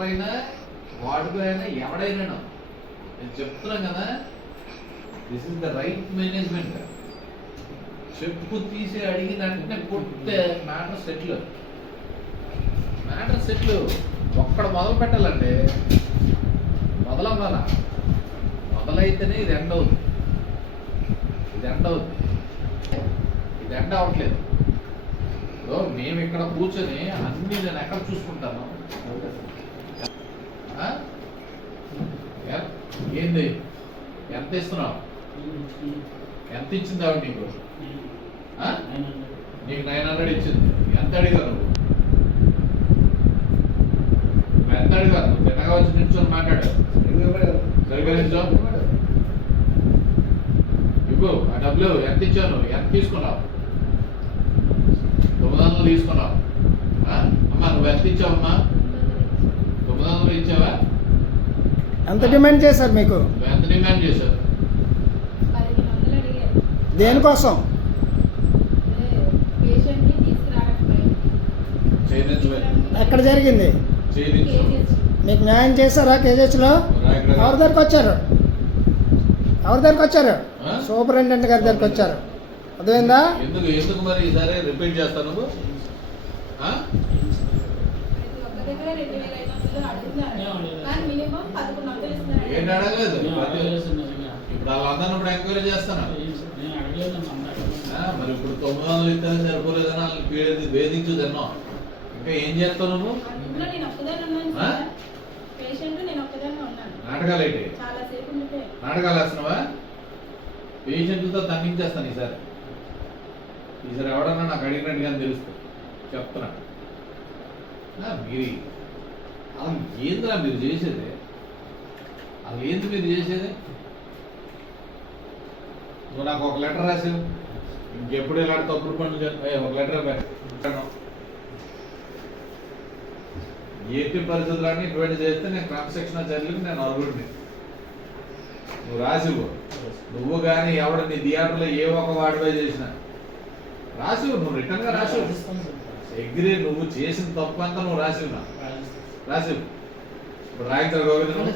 Doctor అయినా వాడుకైనా ఎవడైనా నేను చెప్తున్నాను కదా, this is the right management. చెప్పు తీసి అడిగిన వెంటనే కొట్టే మ్యాటర్ సెట్లు. ఒక్కడ మొదలు పెట్టాలండి, మొదలవ్వాల. మొదలైతేనే ఇది ఎండ్ అవుతుంది. ఇది ఎండ్ అవ్వట్లేదు. మేము ఇక్కడ కూర్చొని అన్ని నేను ఎక్కడ చూసుకుంటాను. ఏంది ఎంత ఇస్తున్నావు? ఎంత ఇచ్చింది ఆవిడ నీకు? నీకు 900 ఇచ్చింది. ఎంత అడిగారు నువ్వు? ఎంత అడిగారు? నువ్వు తిన్నగా వచ్చి నిల్చొని మాట్లాడావు. సరిగ్గా నిల్చో. ఇవ్వు ఆ డబ్బులు. ఎంత ఇచ్చాను? ఎంత తీసుకున్నావు? 900 తీసుకున్నావు. అమ్మా నువ్వు ఎంత ఇచ్చావమ్మా? 900 ఇచ్చావా? ఎంత డిమాండ్ చేశారు మీకు? ఎంత డిమాండ్ చేశారు? దేనికోసం? ఎక్కడ జరిగింది? మీకు న్యాయం చేశారా? కేజెస్లో ఎవరి దగ్గరికి వచ్చారు? సూపరింటెండెంట్ గారి దగ్గరికి వచ్చారు. అదేందా? ఎందుకు మరి ఈసారి రిపీట్ చేస్తాను. నువ్వు ఏంటి అడగలేదు? ఇప్పుడు అలా అందరినప్పుడు ఎంక్వైరీ చేస్తాను. మరి ఇప్పుడు 900 ఇస్తే సరిపోలేదని వాళ్ళకి వేధించు తిన్నావు. ఇంకా ఏం చేస్తావు నువ్వు? నాటకాలు ఏంటి? నాటకాలు వేస్తున్నావా? పేషెంట్లతో తగ్గించేస్తాను ఈసారి ఎవడన్నా నాకు అడిగినట్టుగా తెలుస్తుంది. చెప్తున్నా మీరు అలా ఏంద్రా మీరు చేసేది? అలా ఏంది మీరు చేసేది? నువ్వు నాకు ఒక లెటర్ రాసావు, ఇంకెప్పుడు ఇలాంటి తప్పుడు పనులు ఒక లెటర్ పెట్టాను. ఎట్టి పరిస్థితులన్నీ ఇటువంటి చేస్తే నేను క్రమశిక్షణ చర్యలకు నేను అర్హుడిని. నువ్వు రాసివు. నువ్వు కానీ ఎవడ నీ థియేటర్లో ఏ ఒక వాడిపై చేసినా రాసివు. నువ్వు రిటర్న్ గా రాసివు. ఎగ్రీ నువ్వు చేసిన తప్పు అంతా నువ్వు రాసివు. ఇప్పుడు రాయించారు గోవిందరావు